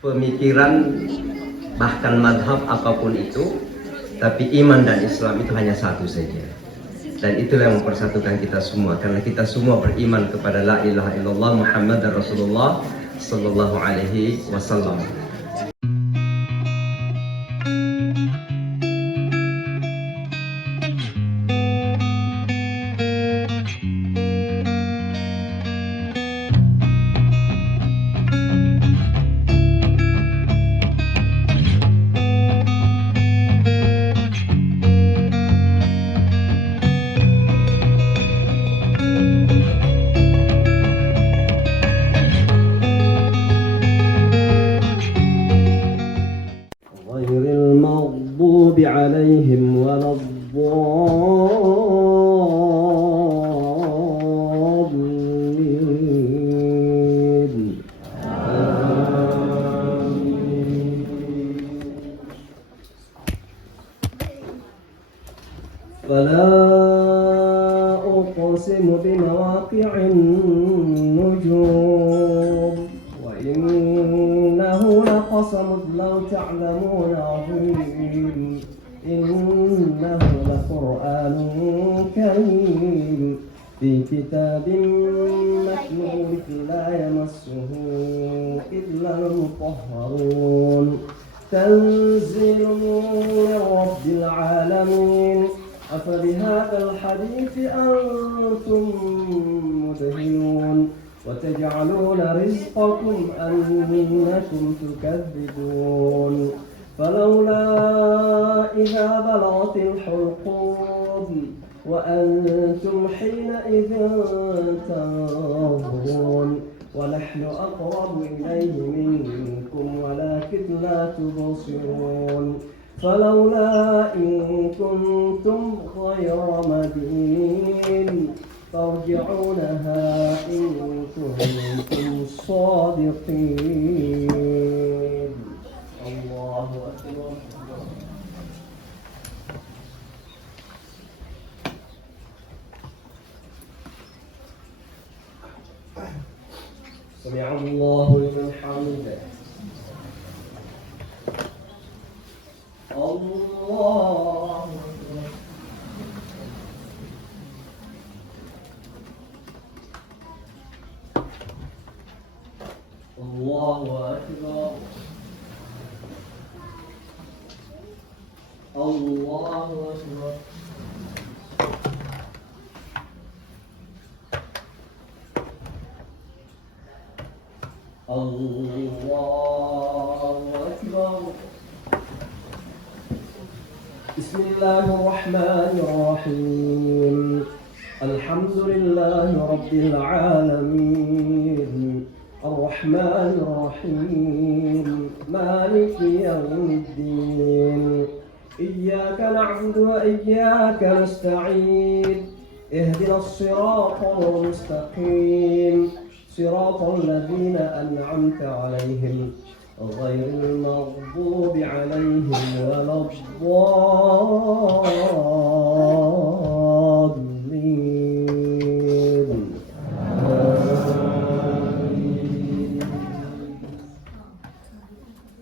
pemikiran bahkan madhab apapun itu, tapi iman dan Islam itu hanya satu saja. Dan itulah yang mempersatukan kita semua, karena kita semua beriman kepada la ilaha illallah Muhammad dan Rasulullah sallallahu alaihi wasallam. غير المغضوب عليهم ولا الضالين. فلا أقسم بمواقع النجوم وإنه لقسم لو تعلمون عظيم إنه لقرآن كريم في كتاب مكنون لا يمسه إلا المطهرون تنزيل من رب العالمين أفبهذا الحديث أنتم مدهنون وتجعلون رزقكم أنكم تكذبون فلولا إذا بلغت الحلقوم وأنتم حينئذ تنظرون ونحن أقرب إليه منكم ولكن لا تبصرون فلولا إن كنتم غير مدين ترجعونها إن كنتم صادقين. الله أكبر. سمع الله لمن حمده. الله أكبر. الله أكبر. الله أكبر. الله أكبر. بسم الله الرحمن الرحيم الحمد لله رب العالمين الرحمن الرحيم مالك يوم الدين إياك نعبد وإياك نستعين اهدنا الصراط المستقيم صراط الذين أنعمت عليهم غير المغضوب عليهم ولا الضالين.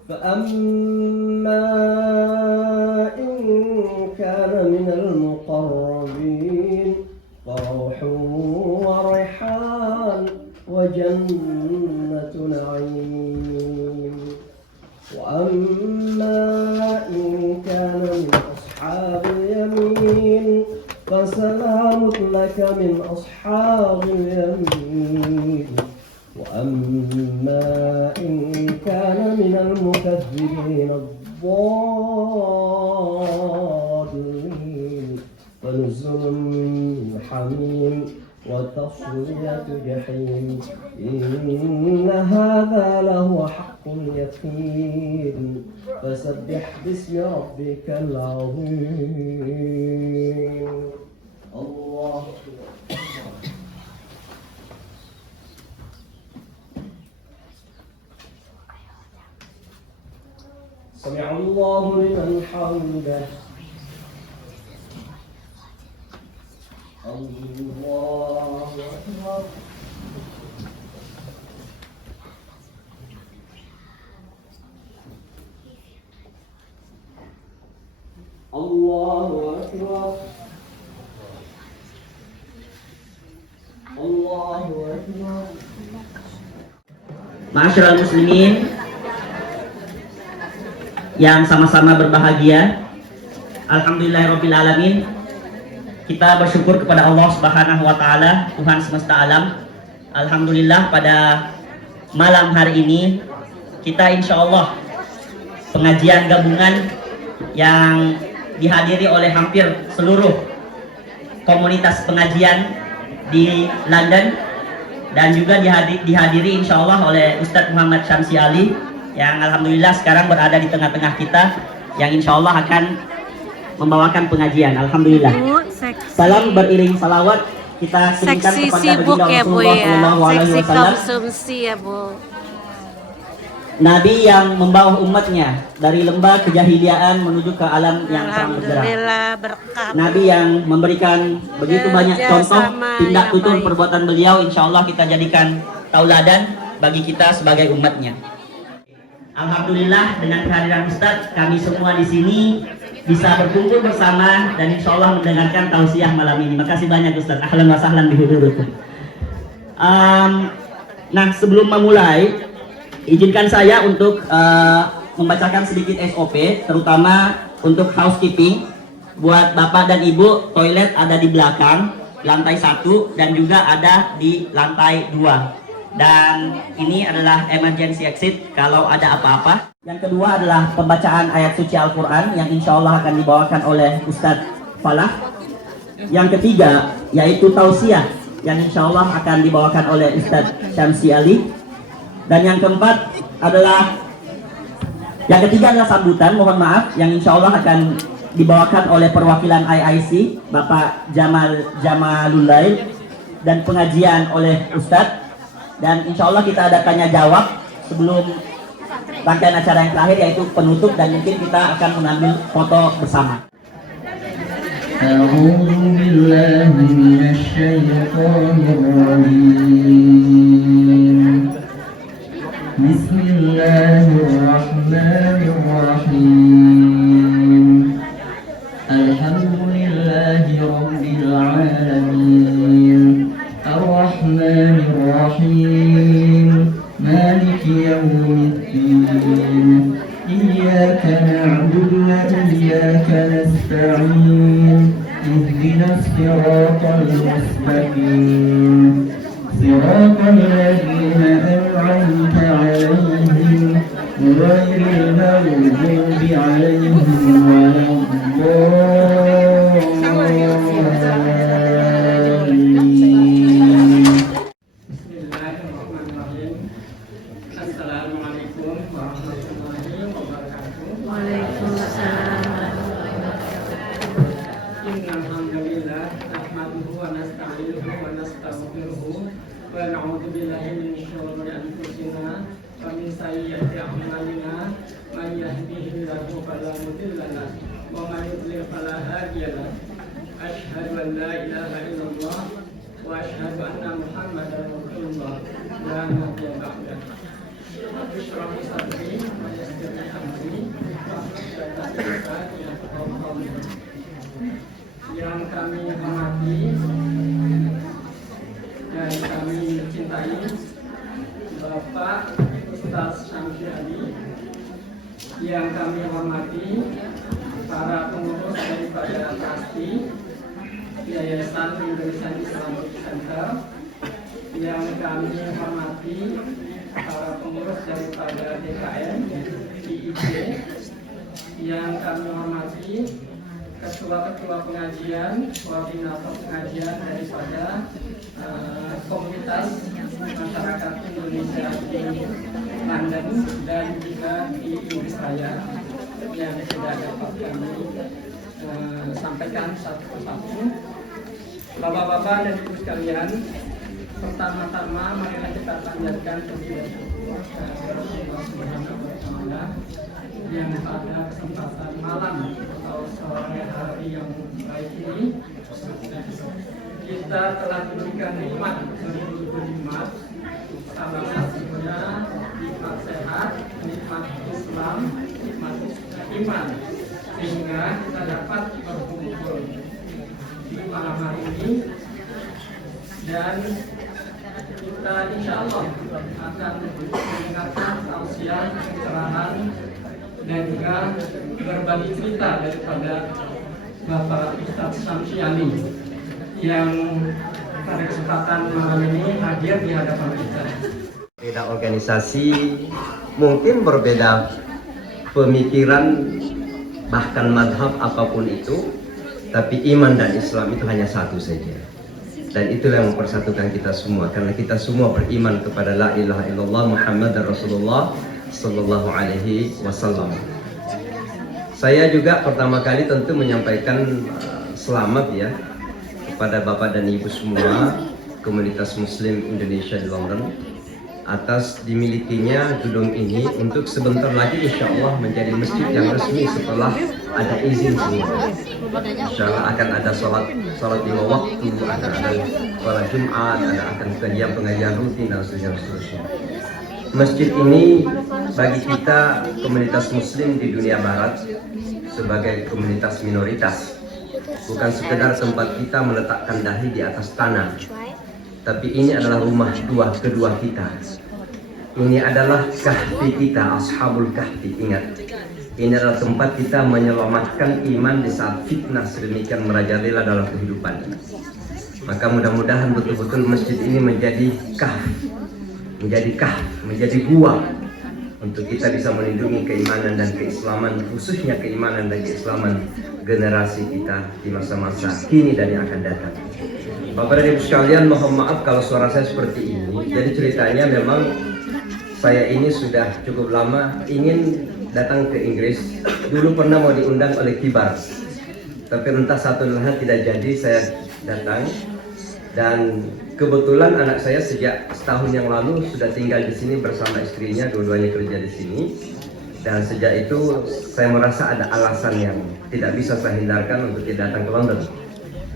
فأما إن كان من المقربين فروح وريحان وجنة نعيم وأما إن كان من أصحاب اليمين فسلام لك من أصحاب اليمين وأما إن كان من المكذبين الضالين فنزل من حميم وتصلية جحيم إن هذا لهو حق اليقين فسبح باسم ربك العظيم. الله سمع الله لمن حمده. الله أكبر. Allahu Akbar. Allahu Akbar. Ma'asyiral muslimin yang sama-sama berbahagia, alhamdulillahirabbil alamin. Kita bersyukur kepada Allah Subhanahu wa taala, Tuhan semesta alam. Alhamdulillah pada malam hari ini kita insya Allah pengajian gabungan yang dihadiri oleh hampir seluruh komunitas pengajian di London dan juga dihadiri insya Allah oleh Ustadz Muhammad Syamsi Ali yang alhamdulillah sekarang berada di tengah-tengah kita, yang insya Allah akan membawakan pengajian. Alhamdulillah. Salam beriring salawat kita kirimkan kepada baginda Rasulullah Sallallahu Alaihi Wasallam, konsumsi ya Bu. Nabi yang membawa umatnya dari lembah kejahiliaan menuju ke alam yang terang benderang. Alhamdulillah berkat. Nabi yang memberikan begitu banyak contoh tindak tutur perbuatan beliau, insya Allah kita jadikan tauladan bagi kita sebagai umatnya. Alhamdulillah dengan kehadiran Ustadz, kami semua di sini bisa berkumpul bersama dan insya Allah mendengarkan tausiah malam ini. Makasih banyak Ustadz. Ahlan wa sahlan bihudurikum. Nah, sebelum memulai, izinkan saya untuk membacakan sedikit SOP, terutama untuk housekeeping. Buat Bapak dan Ibu, toilet ada di belakang, lantai 1 dan juga ada di lantai 2. Dan ini adalah emergency exit kalau ada apa-apa. Yang kedua adalah pembacaan ayat suci Al-Quran yang insya Allah akan dibawakan oleh Ustadz Falah. Yang ketiga yaitu tausiah yang insya Allah akan dibawakan oleh Ustadz Syamsi Ali. Dan yang keempat adalah, yang ketiga adalah sambutan, mohon maaf, yang insya Allah akan dibawakan oleh perwakilan IIC Bapak Jamalulail dan pengajian oleh Ustadz. Dan insya Allah kita ada tanya jawab sebelum rangkaian acara yang terakhir yaitu penutup, dan mungkin kita akan mengambil foto bersama. A'udzu billahi minasyaitonir rajim. Bismillahirrahmanirrahim. Alhamdulillahi rabbil alamin. Ar-Rahmanir Rahim. Maliki yaumiddin. Iyyaka na'budu wa iyyaka nasta'in. Ihdinas siratal mustaqim. Siratal ladzina an'amta 'alaihim ghairil maghdubi 'alaihim waladdallin. Bismillahirrahmanirrahim. Assalamualaikum warahmatullahi wabarakatuh. Waalaikumsalam. Innal hamdalillah nahmaduhu wa nasta'inuhu wa nastaghfiruhu wa na'udzu billahi min syururi anfusina wa min sayyiati a'malina. May yahdihillahu fala mudilla lahu wa may yudlil fala hadiya lahu. Asyhadu an la ilaha illallah wa asyhadu anna Muhammadar Rasulullah la nabiyya ba'dah. Rabbi shrah li sadri wa yassir li amri wahlul 'uqdatam min lisani. Yang kami hormati dan kami cintai Bapak Ustadz Syamsi Ali, yang kami hormati para pengurus daripada Trasti Yayasan Indonesian Islamic Center, yang kami hormati para pengurus daripada DKM IIC, yang kami hormati ketua-ketua pengajian, koordinator pengajian daripada komunitas masyarakat Indonesia di London dan juga di Inggris Raya yang tidak dapat kami sampaikan satu persatu. Bapak-bapak dan ibu sekalian, pertama-tama marilah kita panjatkan puji dan syukur kepada Allah Subhanahu wa Ta'ala yang pada kesempatan malam atau sore hari yang baik ini kita telah diberikan nikmat berlimpah nikmat, salah satunya nikmat sehat, nikmat Islam, nikmat iman, sehingga kita dapat berkumpul di malam hari ini, dan kita insya Allah akan mendengarkan tausiah, pencerahan, dan juga berbagi cerita daripada Bapak Ustadz Syamsi Ali yang pada kesempatan malam ini hadir di hadapan kita. Beda organisasi, mungkin berbeda pemikiran, bahkan madhab apapun itu, tapi iman dan Islam itu hanya satu saja. Dan itulah yang mempersatukan kita semua, karena kita semua beriman kepada la ilaha illallah Muhammad Rasulullah sallallahu alaihi wasallam. Saya juga pertama kali tentu menyampaikan selamat ya kepada Bapak dan Ibu semua komunitas Muslim Indonesia di London atas dimilikinya gedung ini untuk sebentar lagi insya Allah menjadi masjid yang resmi setelah ada izin semua. Insya Allah akan ada sholat 5 waktu, ada sholat Jumat, akan pengajian rutin dan seterusnya. Masjid ini bagi kita komunitas Muslim di dunia Barat sebagai komunitas minoritas, bukan sekedar tempat kita meletakkan dahi di atas tanah, tapi ini adalah rumah kedua kita. Ini adalah kahfi kita, ashabul kahfi. Ingat, ini adalah tempat kita menyelamatkan iman di saat fitnah sedemikian merajalela dalam kehidupan. Maka mudah-mudahan betul-betul masjid ini menjadi menjadi gua untuk kita bisa melindungi keimanan dan keislaman, khususnya keimanan dan keislaman generasi kita di masa-masa kini dan yang akan datang. Bapak dan Ibu sekalian, mohon maaf kalau suara saya seperti ini. Jadi ceritanya memang saya ini sudah cukup lama ingin datang ke Inggris. Dulu pernah mau diundang oleh Kibar, tapi entah satu hal tidak jadi saya datang. Dan kebetulan anak saya sejak setahun yang lalu sudah tinggal di sini bersama istrinya, dua-duanya kerja di sini. Dan sejak itu saya merasa ada alasan yang tidak bisa saya hindarkan untuk tidak datang ke London.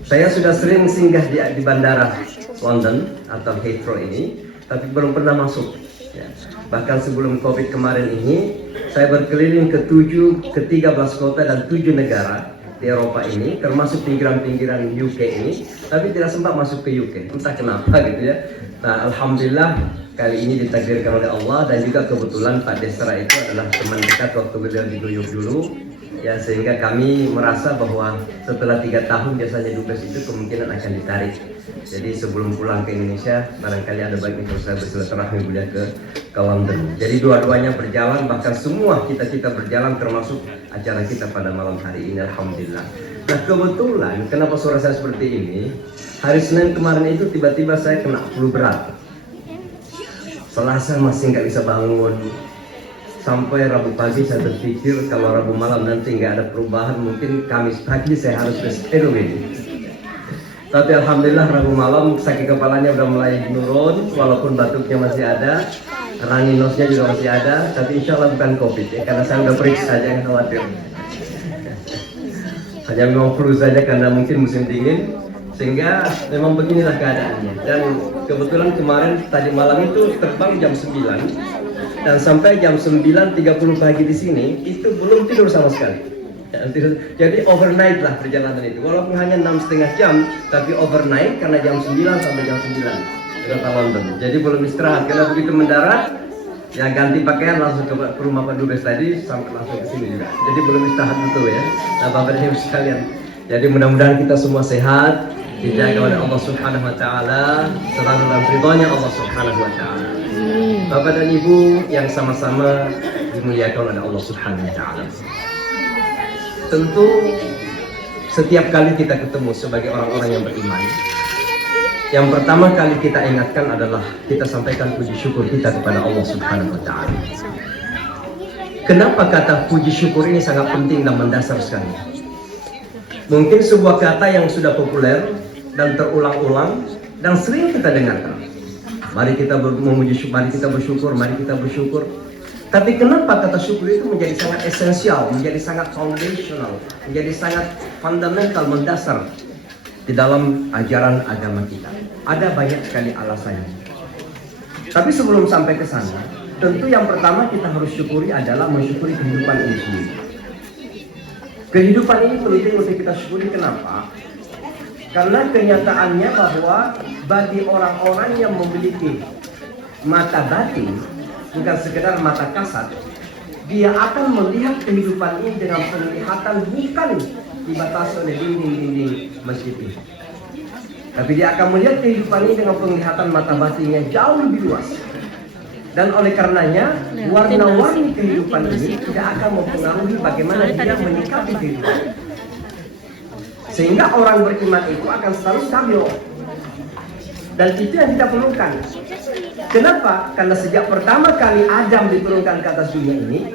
Saya sudah sering singgah di bandara London atau Heathrow ini, tapi belum pernah masuk. Ya. Bahkan sebelum Covid kemarin ini, saya berkeliling ke 13 kota dan 7 negara di Eropa ini, termasuk pinggiran-pinggiran UK ini, tapi tidak sempat masuk ke UK, entah kenapa gitu ya. Nah, alhamdulillah kali ini ditakdirkan oleh Allah, dan juga kebetulan Pak Desra itu adalah teman dekat waktu beliau di Guyuk dulu, ya, sehingga kami merasa bahwa setelah 3 tahun biasanya dubes itu kemungkinan akan ditarik. Jadi sebelum pulang ke Indonesia, barangkali ada baiknya kalau saya bersilaturahmi beliau ke London. Jadi dua-duanya berjalan, bahkan semua kita berjalan, termasuk acara kita pada malam hari ini, alhamdulillah. Nah, kebetulan kenapa suara saya seperti ini? Hari Senin kemarin itu tiba-tiba saya kena flu berat. Selasa masih nggak bisa bangun. Sampai Rabu pagi saya berpikir kalau Rabu malam nanti nggak ada perubahan, mungkin Kamis pagi saya harus reschedule. Tapi alhamdulillah Rabu malam sakit kepalanya udah mulai menurun, walaupun batuknya masih ada, runny nose-nya juga masih ada, tapi insya Allah bukan COVID ya, karena saya udah periksa, jangan khawatir. Hanya memang flu saja karena mungkin musim dingin, sehingga memang beginilah keadaannya. Dan kebetulan kemarin tadi malam itu terbang jam 9 dan sampai jam 9.30 pagi di sini itu belum tidur sama sekali. Jadi overnight lah perjalanan itu, walaupun hanya 6,5 jam, tapi overnight karena jam 9 sampai jam 9 di kota London. Jadi belum istirahat, karena begitu mendarat ya ganti pakaian langsung ke rumah Pak Dubes tadi, sampai langsung ke sini juga. Jadi belum istirahat betul ya. Nah, Bapak dan Ibu sekalian, jadi mudah-mudahan kita semua sehat, dijaga oleh Allah Subhanahu wa taala, selalu dalam ridhonya Allah Subhanahu wa taala. Bapak dan Ibu yang sama-sama dimuliakan oleh Allah Subhanahu wa taala. Tentu setiap kali kita ketemu sebagai orang-orang yang beriman, yang pertama kali kita ingatkan adalah kita sampaikan puji syukur kita kepada Allah Subhanahu wa taala. Kenapa kata puji syukur ini sangat penting dan mendasar sekali? Mungkin sebuah kata yang sudah populer dan terulang-ulang dan sering kita dengarkan. Mari kita memuji syukur, mari kita bersyukur, mari kita bersyukur. Tapi kenapa kata syukur itu menjadi sangat esensial, menjadi sangat foundational, menjadi sangat fundamental, mendasar di dalam ajaran agama kita? Ada banyak sekali alasannya. Tapi sebelum sampai ke sana, tentu yang pertama kita harus syukuri adalah mensyukuri kehidupan ini sendiri. Kehidupan ini penting untuk kita syukuri. Kenapa? Karena kenyataannya bahwa bagi orang-orang yang memiliki mata batin, bukan sekedar mata kasat, dia akan melihat kehidupan ini dengan penglihatan bukan dibatasi oleh dinding-dinding masjid ini. Tapi dia akan melihat kehidupan ini dengan penglihatan mata batinnya jauh lebih luas. Dan oleh karenanya, warna-warni kehidupan ini tidak akan mempengaruhi bagaimana dia menyikapi kehidupan. Sehingga orang beriman itu akan selalu stabil. Dan itu yang kita perlukan. Kenapa? Karena sejak pertama kali Adam diturunkan ke atas dunia ini,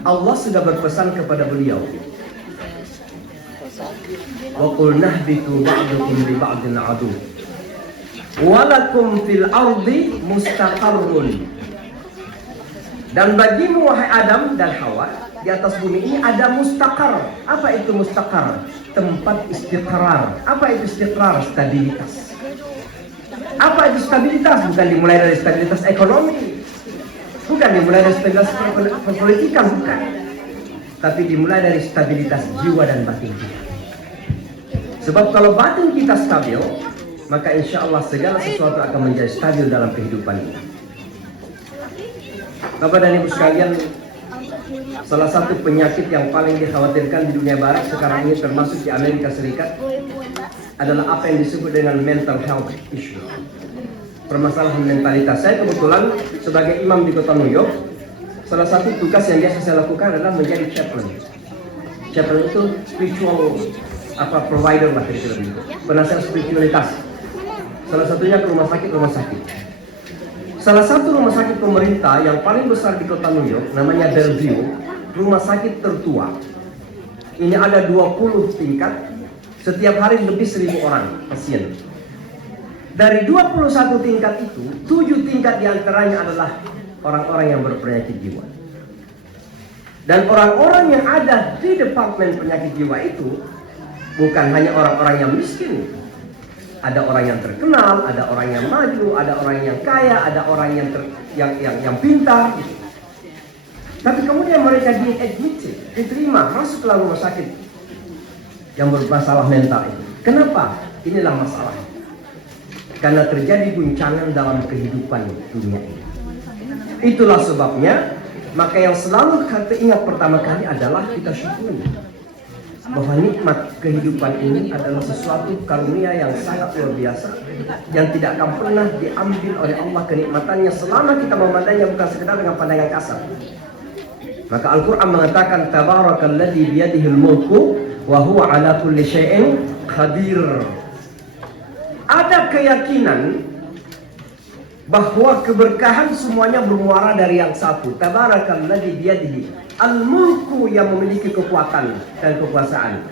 Allah sudah berpesan kepada beliau, wa qul nahbitu ba'dukum li ba'din adu wa lakum fil ardi mustaqarrun. Dan bagimu wahai Adam dan Hawa, di atas bumi ini ada mustaqar. Apa itu mustaqar? Tempat istiqrar. Apa itu istiqrar? Stabilitas. Apa itu stabilitas? Bukan dimulai dari stabilitas ekonomi, bukan dimulai dari stabilitas perpolitikan, bukan. Tapi dimulai dari stabilitas jiwa dan batin kita. Sebab kalau batin kita stabil, maka insya Allah segala sesuatu akan menjadi stabil dalam kehidupan ini. Bapak dan Ibu sekalian, salah satu penyakit yang paling dikhawatirkan di dunia barat sekarang ini, termasuk di Amerika Serikat, adalah apa yang disebut dengan mental health issue, permasalahan mentalitas. Saya kebetulan sebagai imam di kota New York, salah satu tugas yang biasa saya lakukan adalah menjadi chaplain. Chaplain itu spiritual provider lah kira-kira begitu, penasihat spiritualitas. Salah satunya ke rumah sakit. Salah satu rumah sakit pemerintah yang paling besar di kota New York, namanya Bellevue, rumah sakit tertua. Ini ada 20 tingkat, setiap hari lebih 1.000 orang pasien. Dari 21 tingkat itu, 7 tingkat diantaranya adalah orang-orang yang berpenyakit jiwa. Dan orang-orang yang ada di departemen penyakit jiwa itu bukan hanya orang-orang yang miskin. Ada orang yang terkenal, ada orang yang maju, ada orang yang kaya, ada orang yang pintar. Tapi kemudian mereka diterima masuk ke rumah sakit yang bermasalah mental itu. Kenapa? Inilah masalah. Karena terjadi guncangan dalam kehidupan dunia ini. Itulah sebabnya, maka yang selalu kita ingat pertama kali adalah kita syukuri bahwa nikmat kehidupan ini adalah sesuatu karunia yang sangat luar biasa, yang tidak akan pernah diambil oleh Allah kenikmatannya selama kita memandangnya bukan sekedar dengan pandangan kasar. Maka Al-Quran mengatakan, Tabarakalladzi biyadihil mulku wa huwa ala kulli syai'in qadir. Ada keyakinan bahwa keberkahan semuanya bermuara dari yang satu, Tabarakalladzi biyadihi al-mulku, yang memiliki kekuatan dan kekuasaan.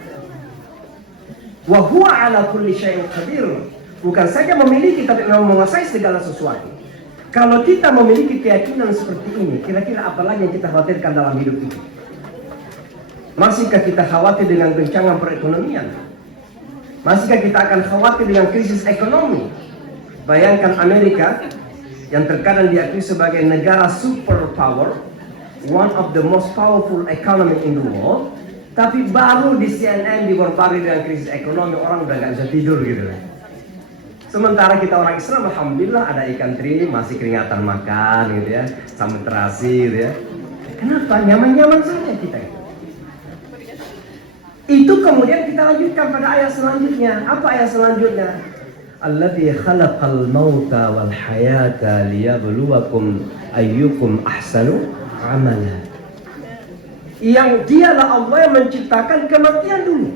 Wa huwa ala kulli syai'in qadir. Bukan saja memiliki, tapi memang menguasai segala sesuatu. Kalau kita memiliki keyakinan seperti ini, kira-kira apa lagi yang kita khawatirkan dalam hidup ini? Masihkah kita khawatir dengan goncangan perekonomian? Masihkah kita akan khawatir dengan krisis ekonomi? Bayangkan Amerika yang terkadang diakui sebagai negara superpower, one of the most powerful economy in the world, tapi baru di CNN dibombardir dengan krisis ekonomi, orang udah gak bisa tidur gitu lah. Sementara kita orang Islam, alhamdulillah ada ikan teri, masih keringatan makan gitu ya, sama terasi gitu ya. Kenapa? Nyaman-nyaman saja kita itu. Itu kemudian kita lanjutkan pada ayat selanjutnya. Apa ayat selanjutnya? Alladzi khalaqal mauta wal hayata liyabluwakum ayyukum ahsanu amala. Yang dialah Allah yang menciptakan kematian dulu.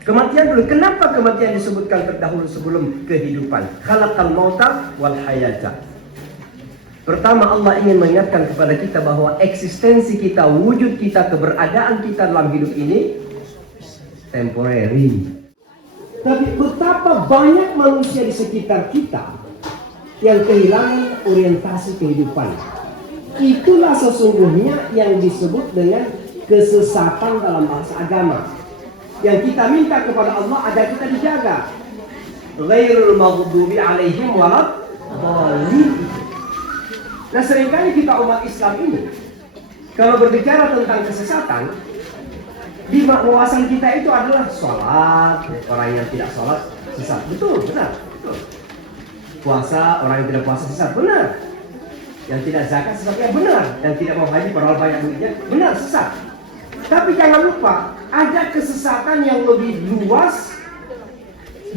Kematian dulu. Kenapa kematian disebutkan terdahulu sebelum kehidupan? Khalaqal mauta wal hayata. Pertama, Allah ingin mengingatkan kepada kita bahwa eksistensi kita, wujud kita, keberadaan kita dalam hidup ini temporary. Tapi betapa banyak manusia di sekitar kita yang kehilangan orientasi kehidupan. Itulah sesungguhnya yang disebut dengan kesesatan dalam bahasa agama, yang kita minta kepada Allah agar kita dijaga. Ghairul maghdubi alaihim waladhdallin. Nah, seringkali kita umat Islam ini kalau berbicara tentang kesesatan, Di wawasan kita itu adalah sholat, orang yang tidak sholat sesat. Betul, benar. Betul. Puasa, orang yang tidak puasa sesat. Benar. Yang tidak zakat sesatnya benar. Yang tidak mau haji padahal banyak duitnya benar, sesat. Tapi jangan lupa, ada kesesatan yang lebih luas,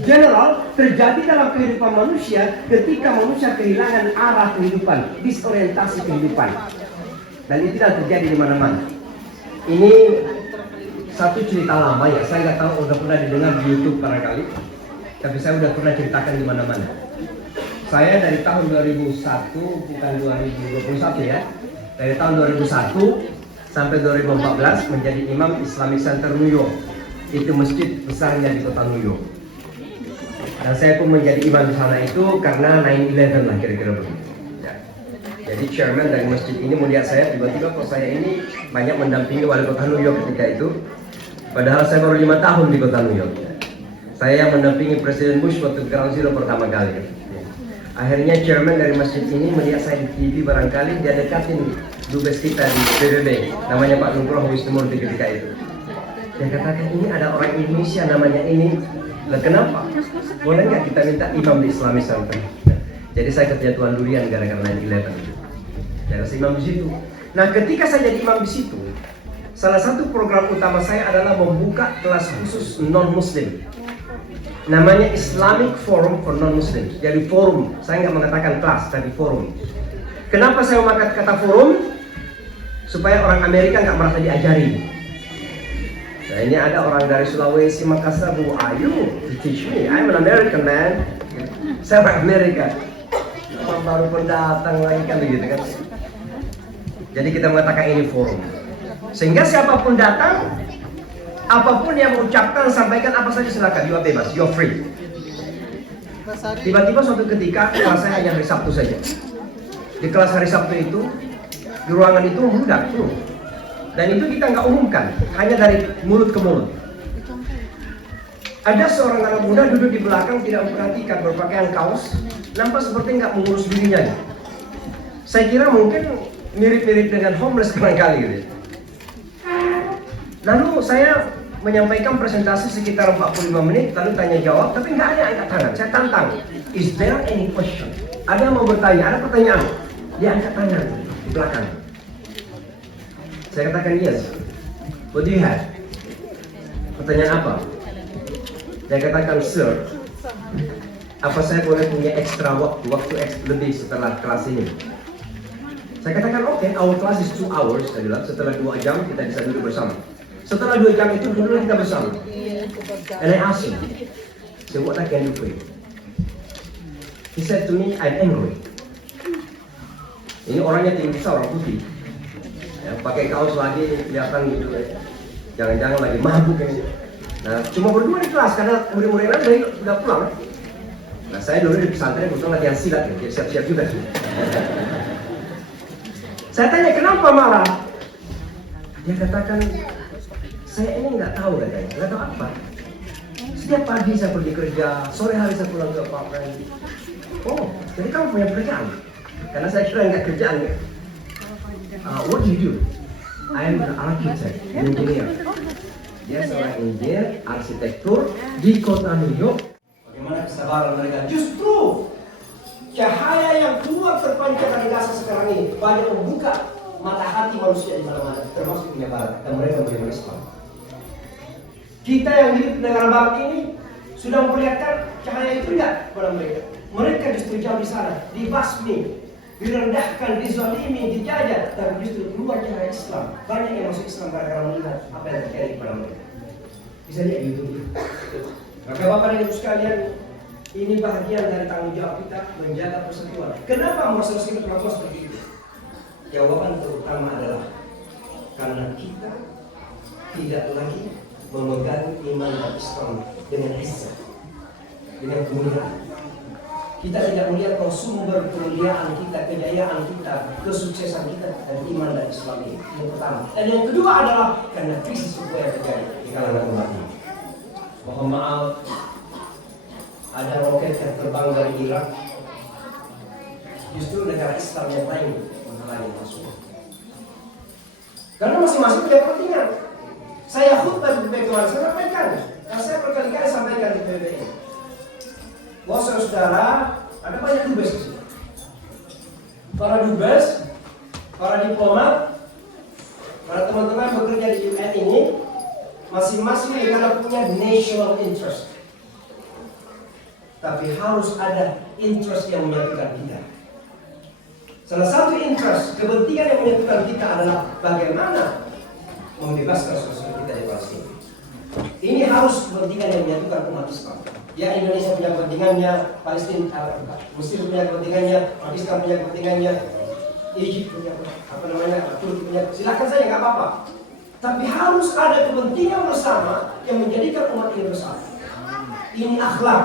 general, terjadi dalam kehidupan manusia ketika manusia kehilangan arah kehidupan, disorientasi kehidupan. Dan itu tidak terjadi di mana-mana. Ini satu cerita lama ya, saya nggak tahu udah pernah didengar di YouTube barangkali, tapi saya udah pernah ceritakan di mana-mana. Saya dari tahun 2001, bukan 2021 ya, dari tahun 2001 sampai 2014 menjadi imam Islamic Center New York. Itu masjid besarnya di kota New York. Dan saya pun menjadi imam di sana itu karena 9/11 lah kira-kira begitu. Ya. Jadi chairman dari masjid ini melihat saya, tiba-tiba kok saya ini banyak mendampingi wali kota New York ketika itu. Padahal saya baru 5 tahun di kota New York. Saya yang mendampingi Presiden Bush waktu Ground Zero pertama kali. Akhirnya chairman dari masjid ini melihat saya di TV barangkali, dia dekatin dubes kita di PBB, namanya Pak Nugroho Wisnumurti ketika itu. Dia katakan, ini ada orang Indonesia namanya ini. Lah kenapa? Boleh nggak kita minta imam di Islamic Center? Jadi saya kejatuhan durian gara-gara 9/11. Jadi saya imam di situ. Nah ketika saya jadi imam di situ, salah satu program utama saya adalah membuka kelas khusus non-muslim. Namanya Islamic Forum for Non-Muslim. Jadi forum, saya nggak mengatakan kelas, tapi forum. Kenapa saya memakai kata forum? Supaya orang Amerika nggak merasa diajari. Nah ini ada orang dari Sulawesi, Makassar, who are you to teach me? I'm an American man. Saya orang Amerika. Orang baru pendatang lagi kan begitu kan. Jadi kita mengatakan ini forum. Sehingga siapapun datang, apapun yang mengucapkan, sampaikan apa saja silakan. You are bebas, you are free. Tiba-tiba suatu ketika kelas saya hanya hari Sabtu saja. Di kelas hari Sabtu itu, di ruangan itu membludak tuh. Dan itu kita nggak umumkan, hanya dari mulut ke mulut. Ada seorang anak muda duduk di belakang, tidak memperhatikan, berpakaian kaos, nampak seperti nggak mengurus dirinya. Saya kira mungkin mirip-mirip dengan homeless barangkali gitu. Lalu saya menyampaikan presentasi sekitar 45 menit, lalu tanya jawab, tapi nggak ada angkat tangan. Saya tantang, is there any question? Ada yang mau bertanya, ada pertanyaan? Dia angkat tangan di belakang. Saya katakan yes. What do you have? Pertanyaan apa? Saya katakan sir, apa saya boleh punya ekstra waktu lebih setelah kelas ini? Saya katakan oke, our class is 2 hours. Saya bilang setelah 2 jam kita bisa duduk bersama. Setelah 2 jam itu duduk kita bersama. And I asked him, so what I can do for you? He said to me, I'm angry. Ini orangnya tinggi besar, orang putih. Ya, pakai kaos lagi, kelihatan gitu. Jangan-jangan lagi mabuk ini. Nah, cuma berdua di kelas karena murid-murid lain udah pulang. Nah, saya dulu di pesantren kebetulan latihan silat ya, jadi siap-siap juga. Saya tanya kenapa marah? Dia katakan, saya ini nggak tahu katanya, nggak tahu apa. Setiap pagi saya pergi kerja, sore hari saya pulang ke apartemen. Oh, jadi kamu punya pekerjaan? Karena saya kira nggak kerjaan ya. What do you do? I am an architect, an engineer. Dia seorang engineer arsitektur di kota New York. Bagaimana kesabaran mereka? Justru cahaya yang keluar terpancar dari Gaza sekarang ini banyak membuka mata hati manusia di mana-mana, termasuk dunia barat, dan mereka menerima Islam. Kita yang hidup di negara barat ini sudah memperlihatkan cahaya itu tidak kepada mereka. Mereka justru jauh di sana, dibasmi, direndahkan, dizalimi, dijajah, tapi justru keluar cahaya Islam. Banyak yang masuk Islam gara-gara melihat apa yang terjadi kepada mereka. Bisa lihat di YouTube. Maka Bapak dan Ibu sekalian, ini bagian dari tanggung jawab kita menjaga persatuan. Kenapa masing-masing perlakuan seperti itu? Jawaban terutama adalah karena kita tidak lagi memegang iman dan Islam dengan izzah, dengan kemuliaan. Kita tidak melihat bahwa sumber kemuliaan kita, kejayaan kita, kesuksesan kita dari iman dan Islam ini. Yang pertama. Dan yang kedua adalah karena krisis hukum yang terjadi di kalangan umat ini. Mohon maaf, ada roket yang terbang dari Irak. Justru negara Islam yang lain menghalangi masuk. Karena masing-masing punya kepentingan. Saya khutbah di PBB, saya sampaikan. Dan saya berkali-kali sampaikan di PBB. Bahwa saudara, ada banyak dubes di sini. Para dubes, para diplomat, para teman-teman bekerja di UN ini, masing-masing negara punya national interest. Tapi harus ada interest yang menyatukan kita. Salah satu interest, kepentingan yang menyatukan kita adalah bagaimana membebaskan saudara kita di Palestina. Ini harus kepentingan yang menyatukan umat Islam. Ya, Indonesia punya kepentingannya, Palestina, Mesir punya kepentingannya, Pakistan punya kepentingannya, Egypt punya Turki punya. Silakan saja, nggak apa-apa. Tapi harus ada kepentingan bersama yang menjadikan umat ini bersama. Ini akhlak.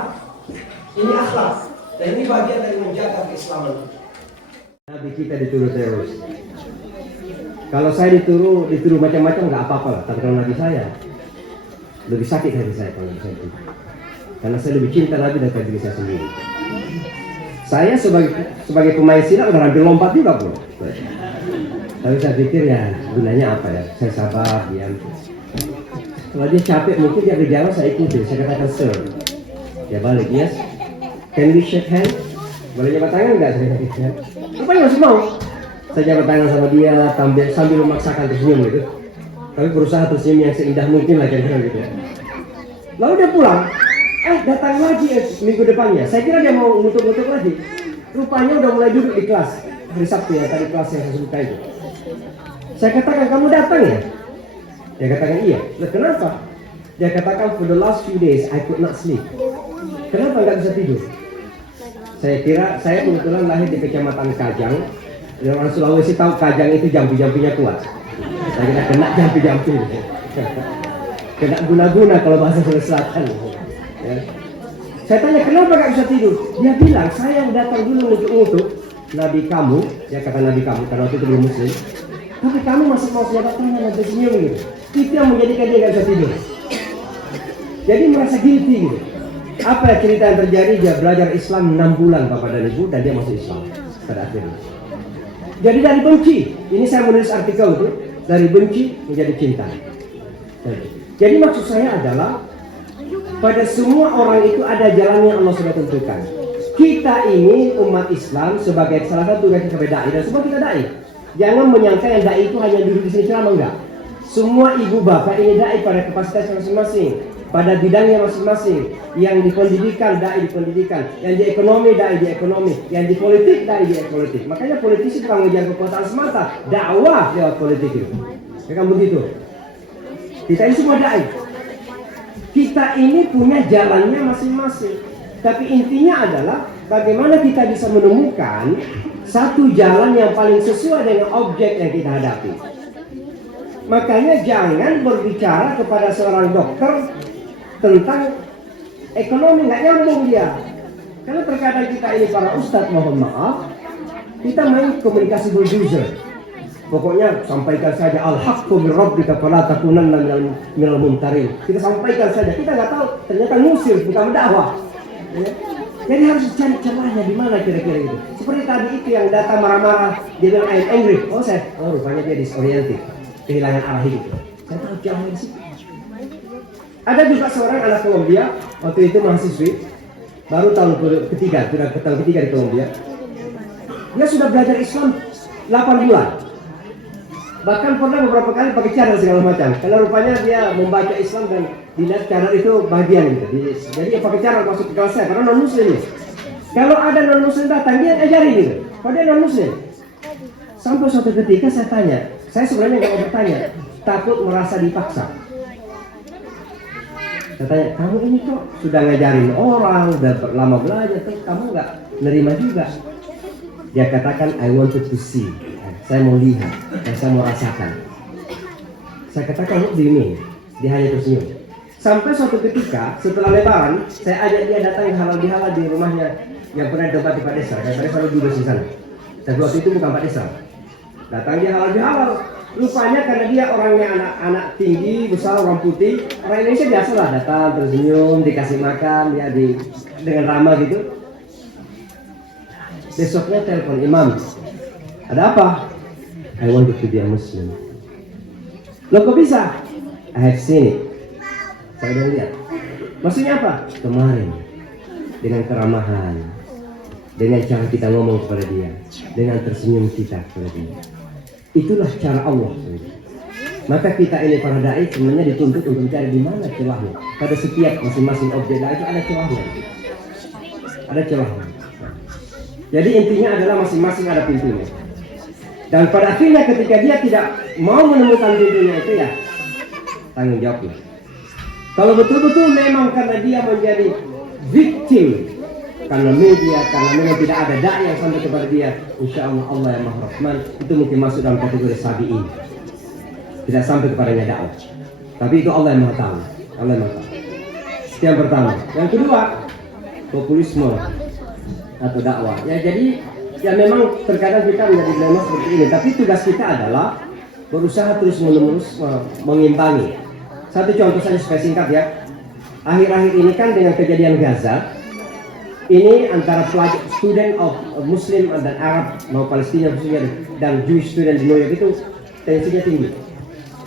Ini akhlak. Dan ini bagian dari menjaga keislaman. Nabi kita dituduh teroris. Kalau saya dituduh macam-macam nggak apa-apa lah. Tapi kalau Nabi saya lebih sakit hati saya kalau Nabi saya itu. Karena saya lebih cinta Nabi daripada diri saya sendiri. Saya sebagai pemain silat udah hampir lompat juga bro. Tapi saya pikir ya gunanya apa ya? Saya sabar, diam. Kalau dia capek mungkin dia berjalan saya ikuti. Saya katakan sir. Dia balik, yes. Can we shake hand? Boleh jabat tangan nggak? Saya katakan. Rupanya masih mau. Saya jabat tangan sama dia sambil memaksakan tersenyum gitu. Tapi berusaha tersenyum yang seindah mungkin lah kira-kira gitu. Lalu dia pulang. Datang lagi minggu depannya. Saya kira dia mau ngutuk-ngutuk lagi. Rupanya udah mulai duduk di kelas hari Sabtu ya, tadi kelas yang saya sebutkan itu. Saya katakan, kamu datang ya? Dia katakan iya. Loh, kenapa? Dia katakan, for the last few days I could not sleep. Kenapa nggak bisa tidur? Saya kira, saya kebetulan lahir di kecamatan Kajang. Orang Sulawesi tahu Kajang itu jampi-jampinya kuat. Saya kira kena jampi-jampi. Kena guna-guna kalau bahasa Sulawesi Selatan. Ya. Saya tanya kenapa gak bisa tidur? Dia bilang saya yang datang dulu untuk Nabi kamu, dia kata Nabi kamu karena waktu itu belum Muslim. Tapi kamu masih mau jabat tangan dan tersenyum gitu. Itu yang menjadikan dia gak bisa tidur. Jadi merasa guilty gitu. Apa ya cerita yang terjadi? Dia belajar Islam 6 bulan Bapak dan Ibu dan dia masuk Islam pada akhirnya. Jadi dari benci, ini saya menulis artikel itu, dari benci menjadi cinta. Jadi maksud saya adalah pada semua orang itu ada jalan yang Allah sudah tentukan. Kita ini umat Islam sebagai salah satu tugas sebagai dai dan semua kita dai. Jangan menyangka yang dai itu hanya duduk di sini ceramah, enggak. Semua ibu bapak ini dai pada kapasitas masing-masing, pada bidangnya masing-masing. Yang di pendidikan dai di pendidikan, yang di ekonomi dai di ekonomi, yang di politik dai di politik. Makanya politisi bukan mengejar kekuasaan semata, dakwah lewat politik itu. Ya kan begitu. Kita ini semua dai. Kita ini punya jalannya masing-masing. Tapi intinya adalah bagaimana kita bisa menemukan satu jalan yang paling sesuai dengan objek yang kita hadapi. Makanya jangan berbicara kepada seorang dokter tentang ekonomi, nggak nyambung dia. Karena terkadang kita ini para ustadz, mohon maaf, kita main komunikasi bulldozer. Pokoknya sampaikan saja al-haqqu min rabbika fala takunanna minal mumtarin. Kita sampaikan saja, kita nggak tahu ternyata ngusir bukan dakwah. Ya. Jadi harus cari celahnya di mana kira-kira itu. Seperti tadi itu yang datang marah-marah, dia bilang I'm angry. Rupanya dia disoriented, kehilangan arah hidup. Saya tahu celahnya di situ. Ada juga seorang anak Kolombia, waktu itu mahasiswi, baru tahun ketiga, sudah tahun ketiga di Kolombia. Dia sudah belajar Islam 8 bulan. Bahkan pernah beberapa kali pakai cadar segala macam. Karena rupanya dia membaca Islam dan dilihat cadar itu bagian gitu. Jadi dia pakai cadar masuk ke kelas saya karena non muslim. Kalau ada non muslim datang dia ajarin gitu. Kalau dia non muslim. Sampai suatu ketika saya tanya, saya sebenarnya nggak mau bertanya, takut merasa dipaksa. Saya tanya, kamu ini kok sudah ngajarin orang, udah lama belajar, tapi kamu nggak nerima juga? Dia katakan, I wanted to see. Saya mau lihat, dan saya mau rasakan. Saya katakan, look ini, dia hanya tersenyum. Sampai suatu ketika, setelah lebaran, saya ajak dia datang halal bihalal di rumahnya yang pernah ditempati Pak Desa. Dan saya selalu duduk di sana. Tapi waktu itu bukan Pak Desa. Datang dia halal bihalal. Rupanya karena dia orangnya anak tinggi, besar, orang putih. Orang Indonesia biasalah datang, tersenyum, dikasih makan, dia dengan ramah gitu. Besoknya telepon imam. Ada apa? I want to be a Muslim. Loh kok bisa? I have seen it. Saya udah lihat. Maksudnya apa? Kemarin dengan keramahan, dengan cara kita ngomong kepada dia, dengan tersenyum kita kepada dia. Itulah cara Allah. Maka kita ini para dai sebenarnya dituntut untuk mencari di mana celahnya. Pada setiap masing-masing objek dai itu ada celahnya. Ada celahnya. Jadi intinya adalah masing-masing ada pintunya. Dan pada akhirnya ketika dia tidak mau menemukan pintunya itu ya tanggung jawabnya. Kalau betul-betul memang karena dia menjadi victim karena media, karena memang tidak ada dai yang sampai kepada dia, insya Allah Allah yang Maha Rahman itu mungkin masuk dalam kategori sabiin. Tidak sampai kepadanya dakwah. Tapi itu Allah yang Maha tahu. Allah yang Maha tahu. Itu yang pertama. Yang kedua, populisme atau dakwah. Ya jadi ya memang terkadang kita menjadi dilema seperti ini. Tapi tugas kita adalah berusaha terus-menerus mengimbangi. Satu contoh saja supaya singkat ya. Akhir-akhir ini kan dengan kejadian Gaza, ini antara pelajar student of Muslim dan Arab mau Palestina khususnya dan Jewish student di New York itu tensinya tinggi.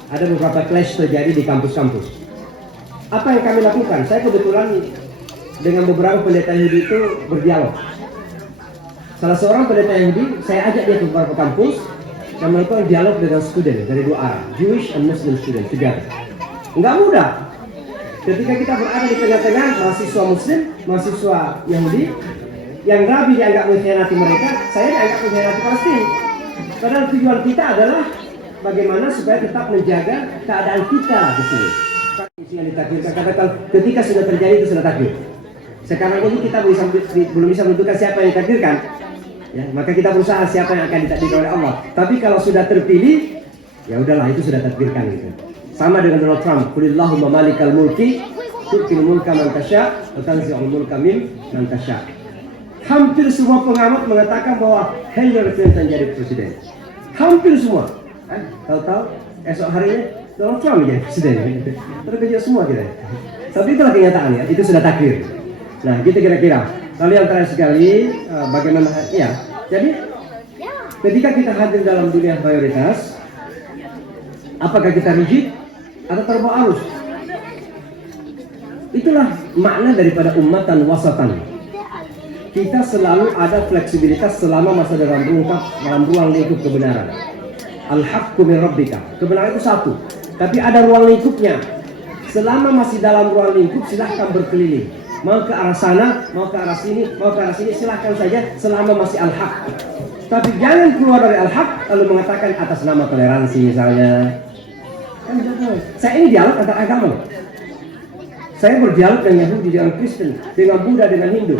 Ada beberapa clash terjadi di kampus-kampus. Apa yang kami lakukan? Saya kebetulan dengan beberapa pendeta Yahudi itu berdialog. Salah seorang pendeta Yahudi, saya ajak dia ke beberapa kampus dan melakukan dialog dengan student dari dua arah, Jewish and Muslim student together. Enggak mudah. Ketika kita berada di tengah-tengah mahasiswa Muslim, mahasiswa Yahudi, yang Rabi dianggap mengkhianati mereka, saya dianggap mengkhianati Palestina. Padahal tujuan kita adalah bagaimana supaya tetap menjaga keadaan kita di sini. Yang ditakdirkan, katakan ketika sudah terjadi itu sudah takdir. Sekarang ini kita belum bisa menentukan siapa yang ditakdirkan. Ya, maka kita berusaha siapa yang akan ditakdirkan oleh Allah. Tapi kalau sudah terpilih, ya udahlah itu sudah takdirkan gitu. Sama dengan Donald Trump, Qulillahumma malikal mulki tu'til mulka man tasya wa tanzi'ul mulka mimman tasya. Hampir semua pengamat mengatakan bahwa Hillary Clinton jadi presiden. Hampir semua. Tahu-tahu esok harinya Donald Trump jadi presiden. Terkejut semua kita. Tapi itulah kenyataannya, itu sudah takdir. Nah, gitu kira-kira. Lalu yang terakhir sekali, bagaimana ya? Jadi ketika kita hadir dalam dunia mayoritas, apakah kita rigid atau terbawa arus? Itulah makna daripada ummatan wasatan. Kita selalu ada fleksibilitas selama masa dalam ruang lingkup kebenaran. Al-haqqu min rabbika. Kebenaran itu satu, tapi ada ruang lingkupnya. Selama masih dalam ruang lingkup, silahkan berkeliling. Mau ke arah sana, mau ke arah sini, silahkan saja selama masih al-haq. Tapi jangan keluar dari al-haq lalu mengatakan atas nama toleransi misalnya. Saya ini dialog antar agama. Saya berdialog dengan Yahudi, dengan Kristen, dengan Buddha, dengan Hindu.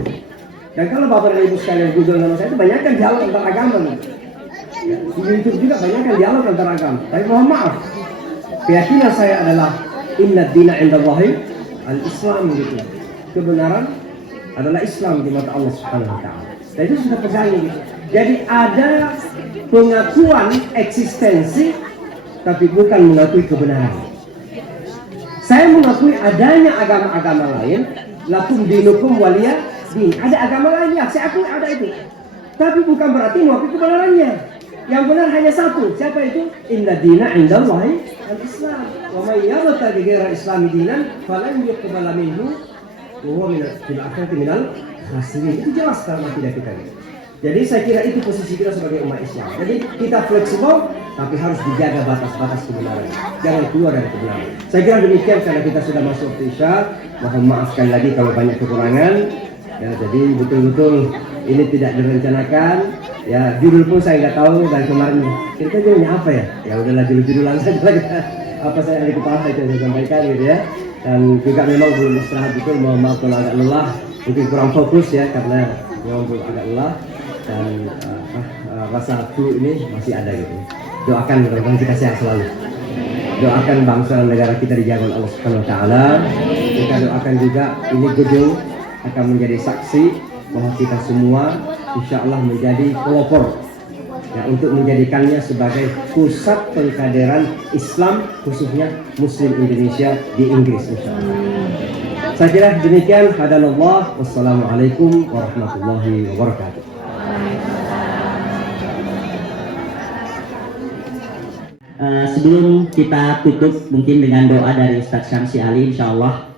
Dan kalau Bapak dan Ibu sekalian Google nama saya itu banyak kan dialog antar agama. Ya, di YouTube juga banyak kan dialog antar agama. Tapi mohon maaf, keyakinan saya adalah inna dina indallahi al-Islam gitu. Kebenaran adalah Islam di mata Allah Subhanahu wa taala. Dan itu sudah pegangan gitu. Jadi ada pengakuan eksistensi tapi bukan mengakui kebenaran. Saya mengakui adanya agama-agama lain, lakum dinukum waliya din. Ada agama lain ya, saya akui ada itu. Tapi bukan berarti mengakui kebenarannya. Yang benar hanya satu. Siapa itu? Inna dina indallahi al-Islam. Wa may yabtaghi ghaira islami dinan falan yuqbala minhu wa huwa fil akhirati minal khasirin. Itu jelas dalam akidah kita. Jadi saya kira itu posisi kita sebagai umat Islam. Jadi kita fleksibel, tapi harus dijaga batas-batas kebenaran. Jangan keluar dari kebenaran. Saya kira demikian karena kita sudah masuk ke Isya. Mohon maaf sekali lagi kalau banyak kekurangan. Ya, jadi betul-betul ini tidak direncanakan. Ya, judul pun saya nggak tahu dari kemarin. Kita judulnya apa ya? Ya udahlah judul-judulan saja lah kita. Apa saya ada di kepala saya sampaikan gitu ya. Dan juga memang belum istirahat betul. Mohon maaf kalau agak lelah. Mungkin kurang fokus ya karena memang belum agak lelah. Dan rasa flu ini masih ada gitu. Doakan mudah-mudahan kita sehat selalu. Doakan bangsa dan negara kita dijaga oleh Allah Subhanahu wa taala. Kita doakan juga ini gedung akan menjadi saksi bahwa kita semua insya Allah menjadi pelopor ya, untuk menjadikannya sebagai pusat pengkaderan Islam khususnya Muslim Indonesia di Inggris insya Allah. Saya kira demikian. Hadanallah. Wassalamualaikum warahmatullahi wabarakatuh. sebelum kita tutup mungkin dengan doa dari Ustadz Syamsi Ali, insya Allah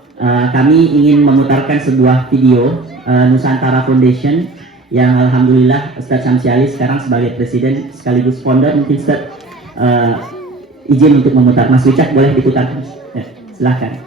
kami ingin memutarkan sebuah video Nusantara Foundation yang alhamdulillah Ustadz Syamsi Ali sekarang sebagai presiden sekaligus founder. Mungkin Ustadz izin untuk memutar. Mas Wicak boleh diputarkan? Ya, silahkan.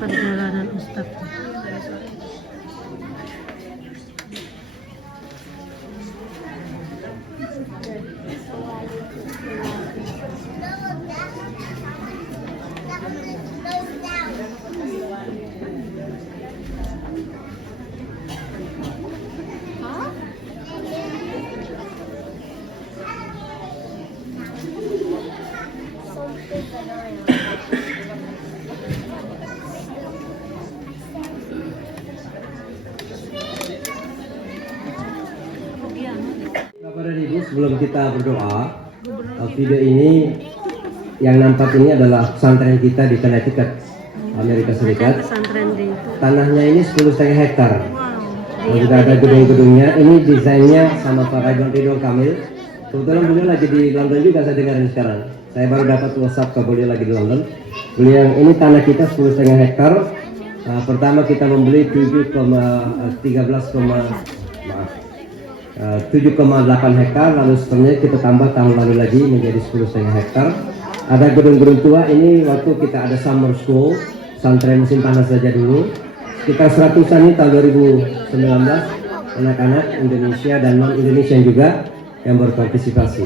Perjalanan Ustadz. Bapak dan Ibu, sebelum kita berdoa, video ini yang nampak ini adalah pesantren kita di Connecticut, Amerika Serikat. Pesantren di itu. Tanahnya ini 10,5 hektar. Wow. Juga ada gedung-gedungnya. Ini desainnya sama Pak Ridwan Kamil. Kebetulan beliau lagi di London juga, saya dengar ini sekarang. Saya baru dapat WhatsApp ke beliau lagi di London. Beliau ini tanah kita 10,5 hektar. Pertama kita membeli 7,8 hektar, lalu setelahnya kita tambah tahun lalu lagi menjadi 10,5 hektar. Ada gedung-gedung tua ini waktu kita ada summer school, pesantren musim panas saja dulu. Sekitar 100-an ini tahun 2019 anak-anak Indonesia dan non Indonesia juga yang berpartisipasi.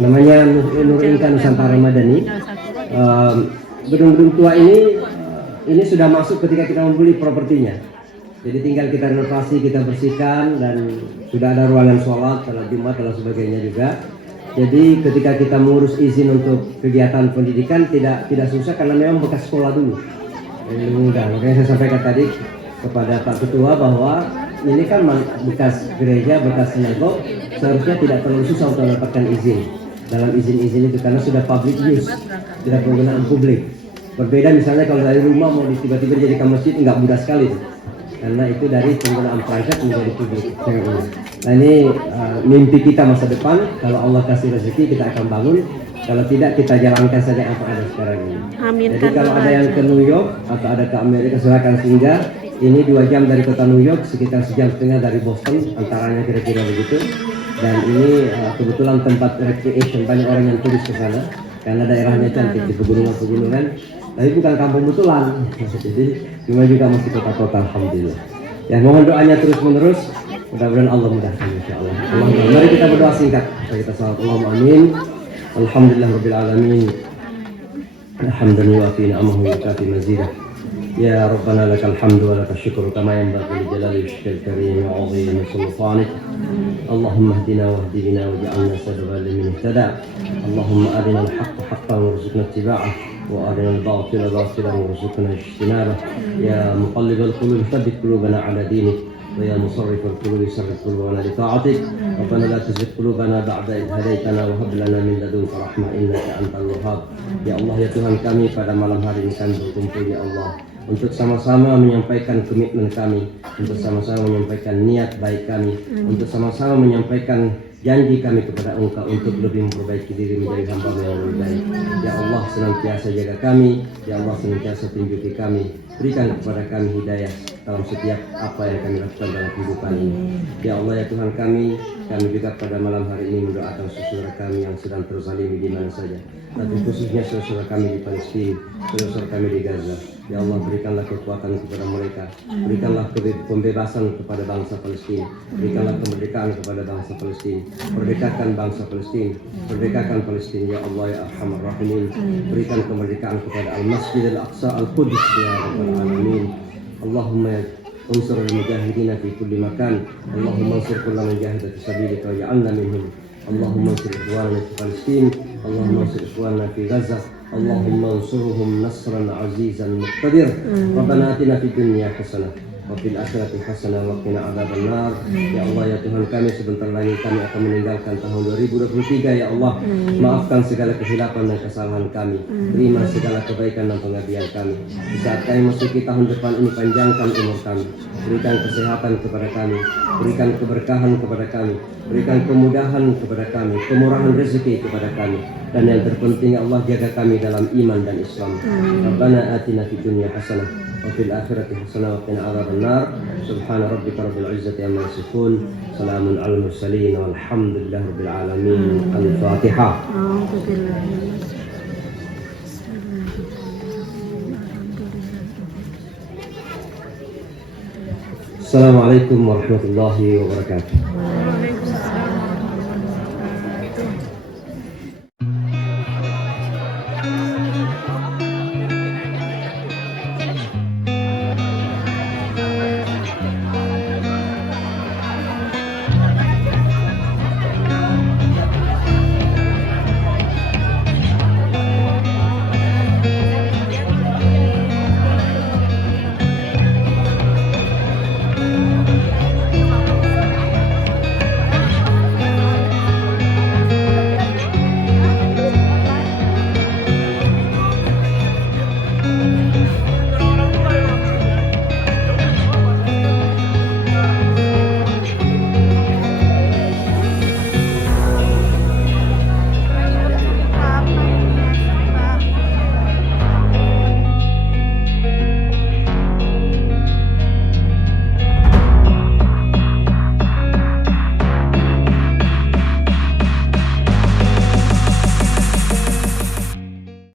Namanya Nur Inka Nusantara Madani. Gedung-gedung tua ini sudah masuk ketika kita membeli propertinya. Jadi tinggal kita renovasi, kita bersihkan, dan sudah ada ruangan sholat, salat Jumat, dan sebagainya juga. Jadi ketika kita mengurus izin untuk kegiatan pendidikan tidak susah karena memang bekas sekolah dulu. Jadi mudah. Makanya saya sampaikan tadi kepada Pak Ketua bahwa ini kan bekas gereja, bekas sinagog, seharusnya tidak terlalu susah untuk mendapatkan izin. Dalam izin-izin itu karena sudah public use, tidak penggunaan publik. Berbeda misalnya kalau dari rumah mau tiba-tiba dijadikan masjid, nggak mudah sekali tuh. Karena itu dari penggunaan private menjadi publik. Nah ini mimpi kita masa depan. Kalau Allah kasih rezeki kita akan bangun. Kalau tidak kita jalankan saja apa ada sekarang ini. Amin. Jadi kalau ada yang ke New York atau ada ke Amerika silakan singgah. Ini 2 jam dari kota New York, sekitar 1,5 jam dari Boston, antaranya kira-kira begitu. Dan ini kebetulan tempat recreation, banyak orang yang turis ke sana karena daerahnya cantik di pegunungan-pegunungan. Tapi bukan kampung betulan, jadi cuma juga masih kota-kota, alhamdulillah. Ya mohon doanya terus menerus, mudah-mudahan Allah mudahkan insyaallah. Mari kita berdoa singkat. Kita salat Allahumma amin. Alhamdulillahirabbil alamin. Alhamdulillah wa fi ni'amahu wa kafi mazidah. Ya Rabbana lakal hamdu wa lakal syukru kama yanbaghi li jalali wajhikal karim wa 'azimi sultanik. Allahumma ihdina wahdi bina waj'alna sababa liman ihtada. Allahumma arina al-haqqa haqqan warzuqna ittiba'ah. وأرنا الباطل باطلا وارزقنا اجتنابه يا مقلب القلوب ثبت قلوبنا على دينك ويا مصرف القلوب صرف قلوبنا لطاعتك ربنا لا تزغ قلوبنا بعد إذ هديتنا وهب لنا من لدنك رحمة إنك أنت الوهاب. Ya Allah, ya Tuhan kami, pada malam hari ini kami berkumpul ya Allah untuk sama-sama menyampaikan komitmen kami, untuk sama-sama menyampaikan niat baik kami, untuk sama-sama menyampaikan janji kami kepada Engkau untuk lebih memperbaiki diri menjadi hamba yang lebih baik. Ya Allah, senantiasa jaga kami, ya Allah senantiasa tunjuki kami, berikan kepada kami hidayah dalam setiap apa yang kami lakukan dalam kehidupan ini. Ya Allah ya Tuhan kami juga pada malam hari ini mendoakan saudara kami yang sedang terzalimi di mana saja, tapi khususnya saudara kami di Palestina, saudara kami di Gaza. Ya Allah, berikanlah kekuatan kepada mereka, berikanlah pembebasan kepada bangsa Palestina, berikanlah kemerdekaan kepada bangsa Palestina, merdekakan bangsa Palestina, merdekakan Palestina ya Allah ya Arhamar Rahimin, berikan kemerdekaan kepada Al-Masjid Al-Aqsa Al-Quds ya Rabbal Alamin. Allahumma unsur al-mujahidina fi kulli makan, Allahumma unsur kulla mujahid fi sabilika wa ja'alna minhum. Allahumma unsur ikhwanana fi Palestina, Allahumma unsur ikhwanana fi Gaza, Allahumma unsurhum nasran azizan muqtadir. Rabbana atina fid dunya hasanah wa fil akhirati hasanah wa qina adzabannar. Ya Allah ya Tuhan kami, sebentar lagi kami akan meninggalkan tahun 2023 ya Allah. Maafkan segala kesilapan dan kesalahan kami, terima segala kebaikan dan pengabdian kami. Di saat kami memasuki tahun depan ini, panjangkan umur kami, berikan kesehatan kepada kami, berikan keberkahan kepada kami, berikan kemudahan kepada kami, kemurahan rezeki kepada kami, dan yang terpenting ya Allah, jaga kami dalam iman dan Islam. Rabbana atina fid dunya hasanah wa fil akhirati hasanah wa qina adzabannar. Subhana rabbika rabbil izzati amma yasifun, salamun alal mursalin walhamdulillahi rabbil alamin. Al-Fatihah. Assalamualaikum warahmatullahi wabarakatuh.